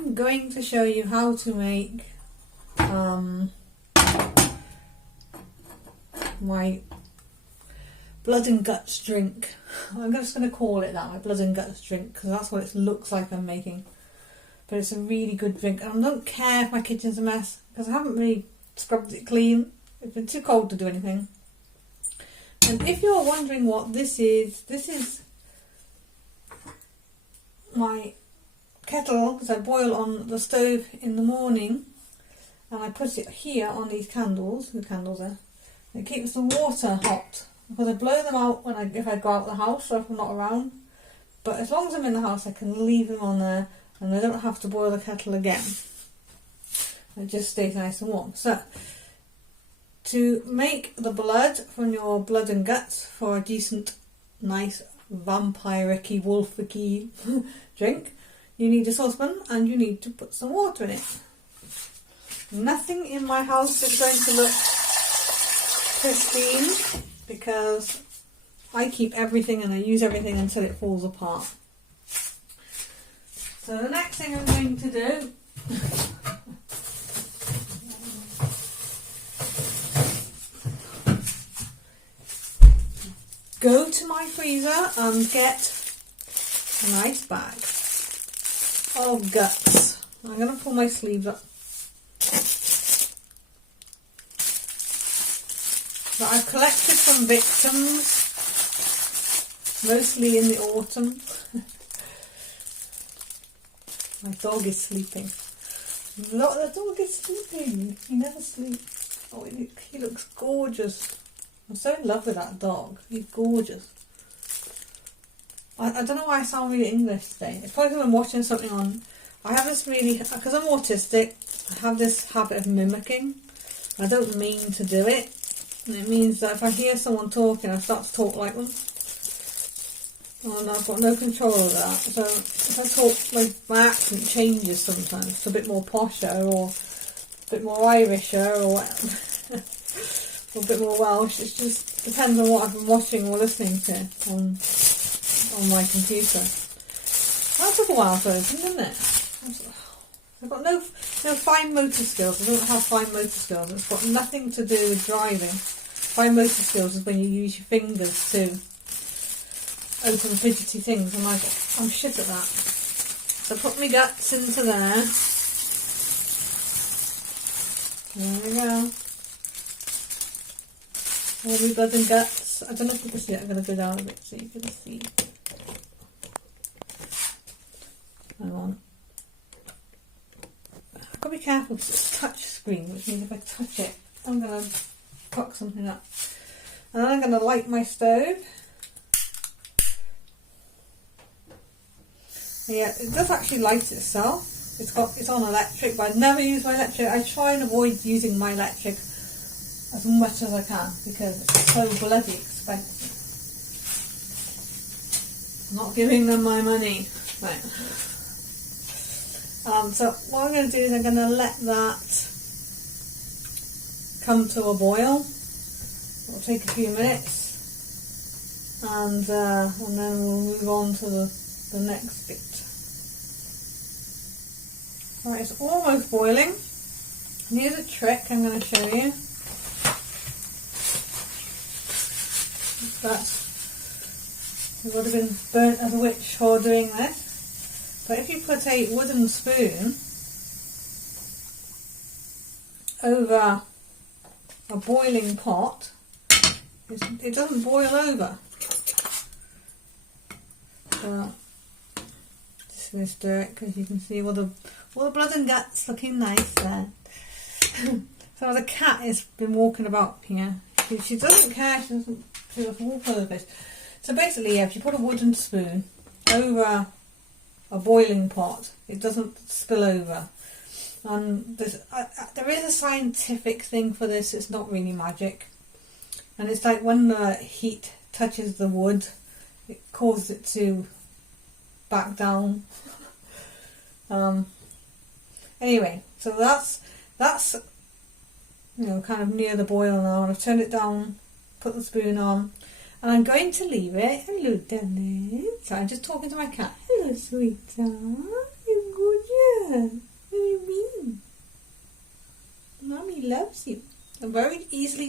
I'm going to show you how to make my blood and guts drink. I'm just going to call it that, my blood and guts drink, because that's what it looks like I'm making. But it's a really good drink, and I don't care if my kitchen's a mess, because I haven't really scrubbed it clean. It's been too cold to do anything. And if you're wondering what this is my kettle, because I boil on the stove in the morning, and I put it here on these candles, the candles there. It keeps the water hot, because I blow them out if I go out the house or if I'm not around. But as long as I'm in the house, I can leave them on there, and I don't have to boil the kettle again. It just stays nice and warm. So, to make the blood from your blood and guts for a decent, nice, vampire-icky, wolf-icky drink, you need a saucepan and you need to put some water in it. Nothing in my house is going to look pristine, because I keep everything and I use everything until it falls apart. So the next thing I'm going to do go to my freezer and get a nice bag of guts. I'm going to pull my sleeves up. That I've collected from victims, mostly in the autumn. My dog is sleeping. Look, the dog is sleeping. He never sleeps. Oh, he looks gorgeous. I'm so in love with that dog. He's gorgeous. I don't know why I sound really English today. It's probably because I'm watching something on... I have this really... Because I'm autistic, I have this habit of mimicking. I don't mean to do it. And it means that if I hear someone talking, I start to talk like them. And I've got no control over that. So if I talk, my accent changes sometimes. It's a bit more posher, or a bit more Irisher, or whatever. Or a bit more Welsh. It just depends on what I've been watching or listening to on my computer. That took a while to open, didn't it? I've got no fine motor skills. I don't have fine motor skills. It's got nothing to do with driving. Fine motor skills is when you use your fingers to open fidgety things, and I'm shit at that. So put my guts into there. There we go. All my blood and guts. I don't know if you can see it. I'm going to go down a bit so you can see. Hang on. I've got to be careful because it's a touch screen, which means if I touch it, I'm going to fuck something up. And then I'm going to light my stove. Yeah, it does actually light itself. It's on electric, but I never use my electric. I try and avoid using my electric as much as I can because it's so bloody expensive. I'm not giving them my money. Right. So what I'm going to do is I'm going to let that come to a boil. It'll take a few minutes, and then we'll move on to the next bit. Right, it's almost boiling. And here's a trick I'm going to show you. You would have been burnt as a witch for doing this. But if you put a wooden spoon over a boiling pot, it doesn't boil over. So just going to stir it because you can see all the blood and guts looking nice there. So the cat has been walking about here. She doesn't care. She doesn't walk all over the place. So basically, yeah, if you put a wooden spoon over a boiling pot, it doesn't spill over. And there is a scientific thing for this. It's not really magic. And it's like when the heat touches the wood, it causes it to back down. Anyway, so that's kind of near the boil now. And I've turned it down, put the spoon on, and I'm going to leave it. Hello, darling. So I'm just talking to my cat. Hello, sweetheart. You're gorgeous.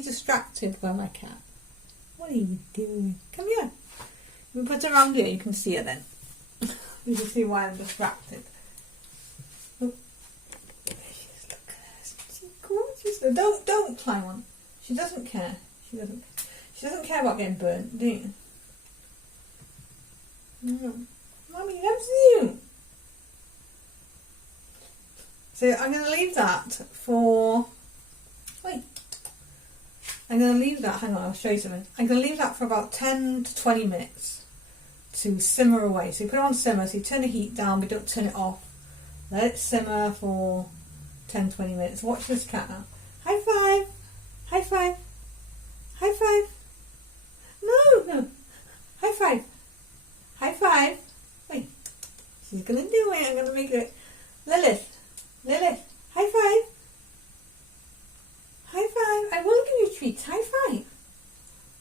be distracted by my cat. What are you doing? Come here. We put her around here, you can see her then. You can see why I'm distracted. Oh. There she is, look at her. She's gorgeous. Don't climb on. She doesn't care. She doesn't care about getting burnt, do you? No. Mommy loves you. So I'm going to leave that for... Wait. I'm going to leave that... Hang on, I'll show you something. I'm going to leave that for about 10 to 20 minutes to simmer away. So you put it on simmer, so you turn the heat down, but don't turn it off. Let it simmer for 10-20 minutes. Watch this cat now. High five. High five. High five. No. High five. High five. Wait. She's going to do it. I'm going to make it... Lilith. High five. High five. I will give you treats. High five.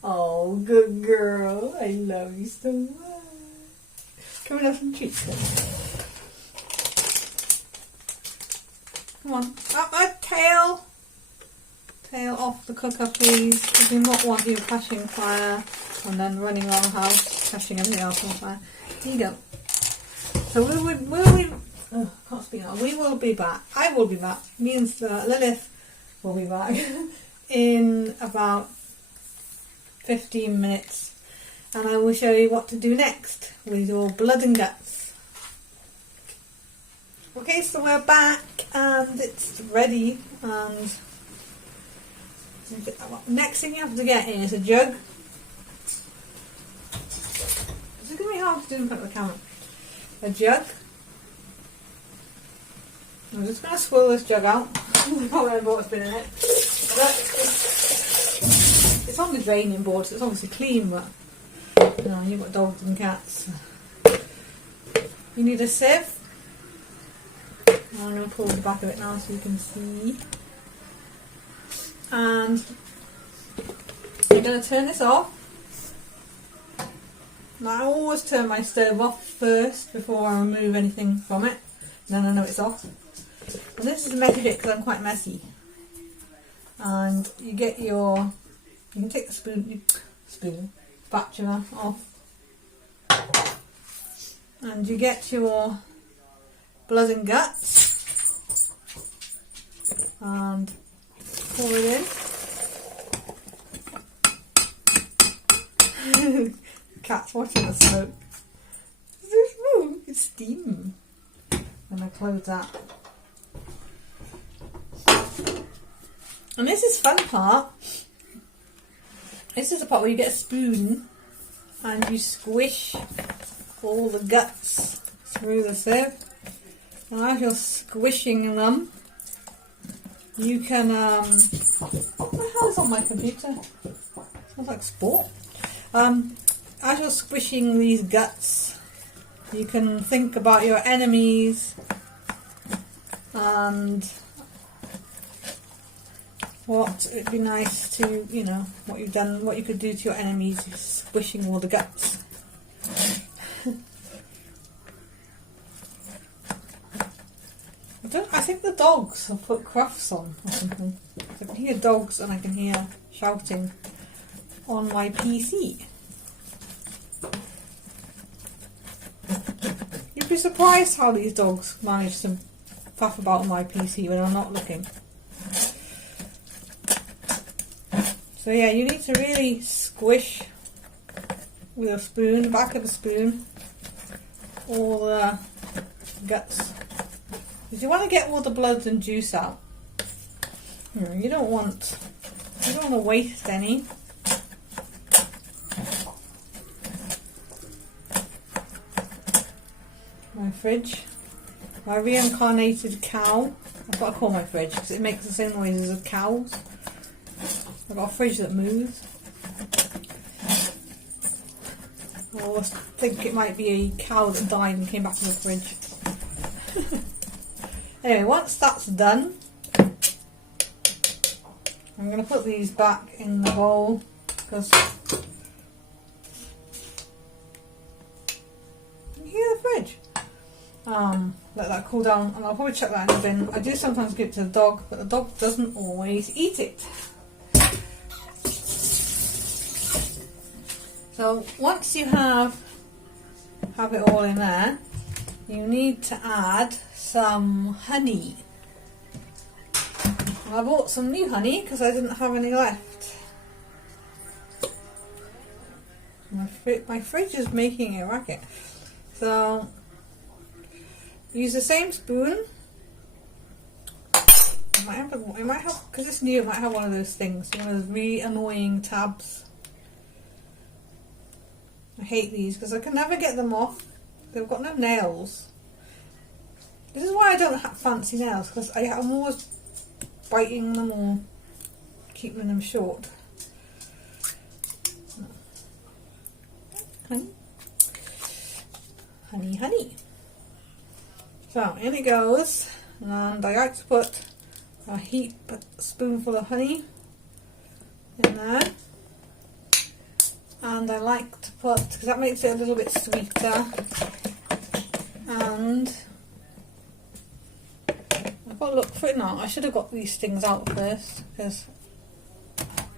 Oh, good girl. I love you so much. Come and have some treats then. Come on. Up my tail. Tail off the cooker, please. I do not want you catching fire and then running around the house, catching everything else on fire. Here you go. So can't speak now. We will be back. I will be back. Me and Lilith will be back in about 15 minutes, and I will show you what to do next with your blood and guts. Okay, so we're back and it's ready, and next thing you have to get in is a jug. This is going to be hard to do in front of the camera. A jug. I'm just going to swirl this jug out. I don't remember what's been in it. It's on the draining board, so it's obviously clean, but you know, you've got dogs and cats. You need a sieve. I'm going to pull the back of it now so you can see. And you're going to turn this off. Now I always turn my stove off first before I remove anything from it. Then I know it's off. And this is a messy bit because I'm quite messy. And you get your... You can take the spatula off. And you get your blood and guts. And pour it in. Cat's watching the smoke. Is there smoke? It's steam. And I close that. And this is fun part. This is the part where you get a spoon and you squish all the guts through the sieve. And as you're squishing them, you can what the hell is on my computer? Sounds like sport. As you're squishing these guts, you can think about your enemies and what it'd be nice to, you know, what you've done, what you could do to your enemies, squishing all the guts. I think the dogs have put crufts on or something. I can hear dogs and I can hear shouting on my PC. You'd be surprised how these dogs manage to faff about on my PC when I'm not looking. So yeah, you need to really squish with a spoon, the back of the spoon, all the guts. Because you want to get all the blood and juice out. You don't want to waste any. My fridge. My reincarnated cow. That's what I call my fridge because it makes the same noises as cows. I've got a fridge that moves. I always think it might be a cow that died and came back to the fridge. Anyway, once that's done, I'm going to put these back in the bowl because you can hear the fridge. Let that cool down and I'll probably chuck that in the bin. I do sometimes give it to the dog, but the dog doesn't always eat it. So once you have it all in there, you need to add some honey. I bought some new honey because I didn't have any left. My fridge is making a racket. So use the same spoon. It might have, because it's new, it might have one of those things, one of those really annoying tabs. I hate these because I can never get them off. They've got no nails. This is why I don't have fancy nails, because I'm always biting them or keeping them short. Honey. Honey, honey. So in it goes, and I like to put a spoonful of honey in there, and I like to put, because that makes it a little bit sweeter, and I've got to look for it now. I should have got these things out first because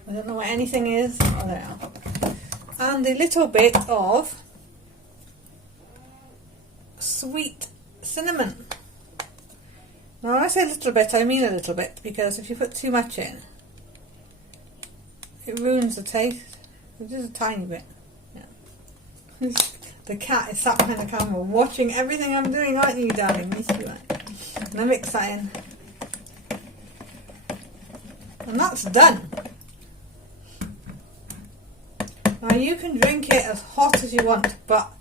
I don't know where anything is. Oh, there they are. And a little bit of sweet cinnamon. Now when I say a little bit, I mean a little bit, because if you put too much in, it ruins the taste. Just a tiny bit. Yeah. The cat is sat behind the camera watching everything I'm doing, aren't you, darling? Yes, you are. And I mix that in. And that's done. Now you can drink it as hot as you want, but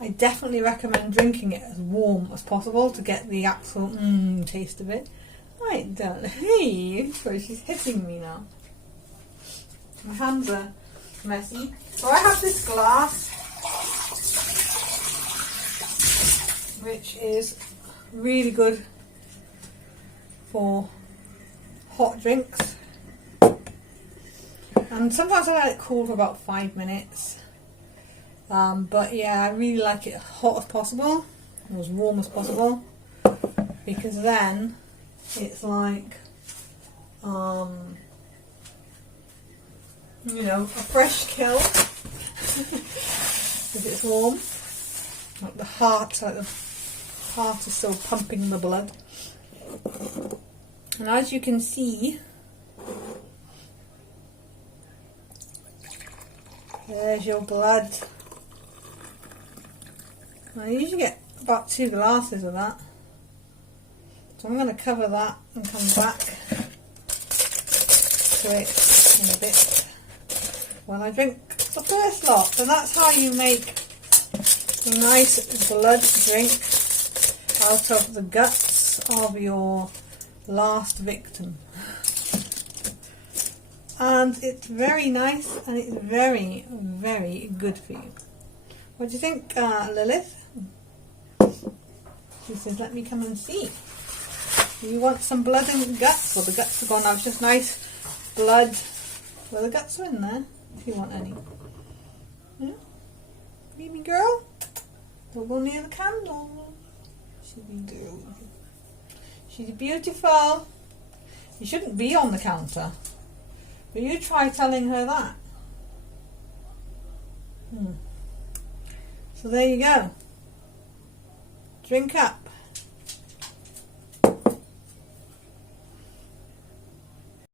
I definitely recommend drinking it as warm as possible to get the actual taste of it. Right, darling. Hey, sorry, she's hitting me now. My hands are messy. So I have this glass, which is really good for hot drinks. And sometimes I let it cool for about 5 minutes. But yeah, I really like it hot as possible, or as warm as possible, because then it's like, you know, a fresh kill if it's warm. Like the heart is still pumping the blood. And as you can see, there's your blood. I usually get about 2 glasses of that. So I'm going to cover that and come back to it in a bit when I drink the first lot. And that's how you make a nice blood drink out of the guts of your last victim. And it's very nice, and it's very, very good for you. What do you think, Lilith? She says, let me come and see. You want some blood and guts? Well, the guts are gone now. It's just nice blood. Well, the guts are in there, if you want any. Yeah? Baby girl? Don't go near the candle. She's beautiful. You shouldn't be on the counter. But you try telling her that. So there you go. Drink up.